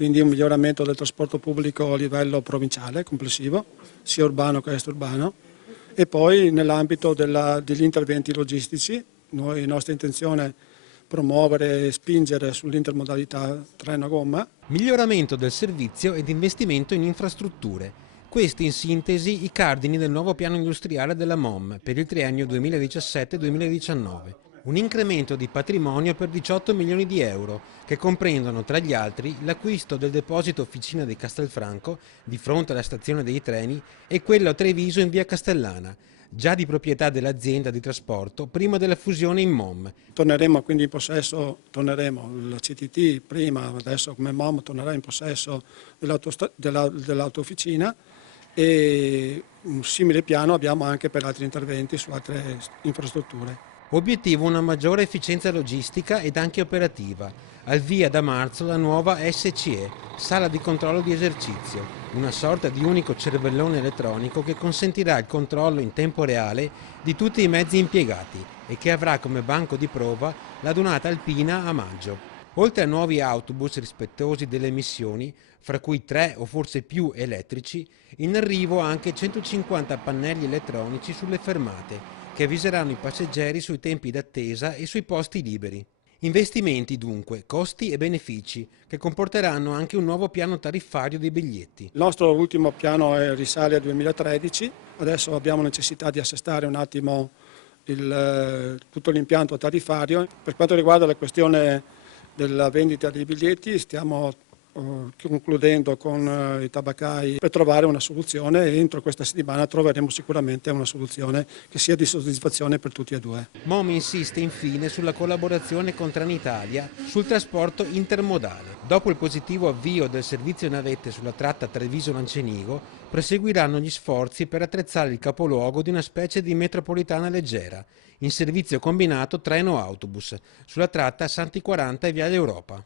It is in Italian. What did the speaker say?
quindi un miglioramento del trasporto pubblico a livello provinciale, complessivo, sia urbano che extraurbano, e poi nell'ambito degli interventi logistici, la nostra intenzione è promuovere e spingere sull'intermodalità treno a gomma. Miglioramento del servizio ed investimento in infrastrutture. Questi in sintesi i cardini del nuovo piano industriale della MOM per il triennio 2017-2019. Un incremento di patrimonio per 18 milioni di euro, che comprendono tra gli altri l'acquisto del deposito officina di Castelfranco, di fronte alla stazione dei treni, e quello a Treviso in via Castellana, già di proprietà dell'azienda di trasporto prima della fusione in MOM. Torneremo quindi in possesso, la CTT prima, adesso come MOM tornerà in possesso dell'autofficina, e un simile piano abbiamo anche per altri interventi su altre infrastrutture. Obiettivo una maggiore efficienza logistica ed anche operativa. Al via da marzo la nuova SCE, Sala di Controllo di Esercizio, una sorta di unico cervellone elettronico che consentirà il controllo in tempo reale di tutti i mezzi impiegati e che avrà come banco di prova la Dunata Alpina a maggio. Oltre a nuovi autobus rispettosi delle emissioni, fra cui 3 o forse più elettrici, in arrivo anche 150 pannelli elettronici sulle fermate, che avviseranno i passeggeri sui tempi d'attesa e sui posti liberi. Investimenti dunque, costi e benefici, che comporteranno anche un nuovo piano tariffario dei biglietti. Il nostro ultimo piano risale al 2013, adesso abbiamo necessità di assestare un attimo tutto l'impianto tariffario. Per quanto riguarda la questione della vendita dei biglietti, stiamo concludendo con i tabaccai per trovare una soluzione, e entro questa settimana troveremo sicuramente una soluzione che sia di soddisfazione per tutti e due. MOM insiste infine sulla collaborazione con Trenitalia sul trasporto intermodale. Dopo il positivo avvio del servizio navette sulla tratta Treviso-Lancenigo, proseguiranno gli sforzi per attrezzare il capoluogo di una specie di metropolitana leggera, in servizio combinato treno-autobus, sulla tratta Santi 40 e Viale Europa.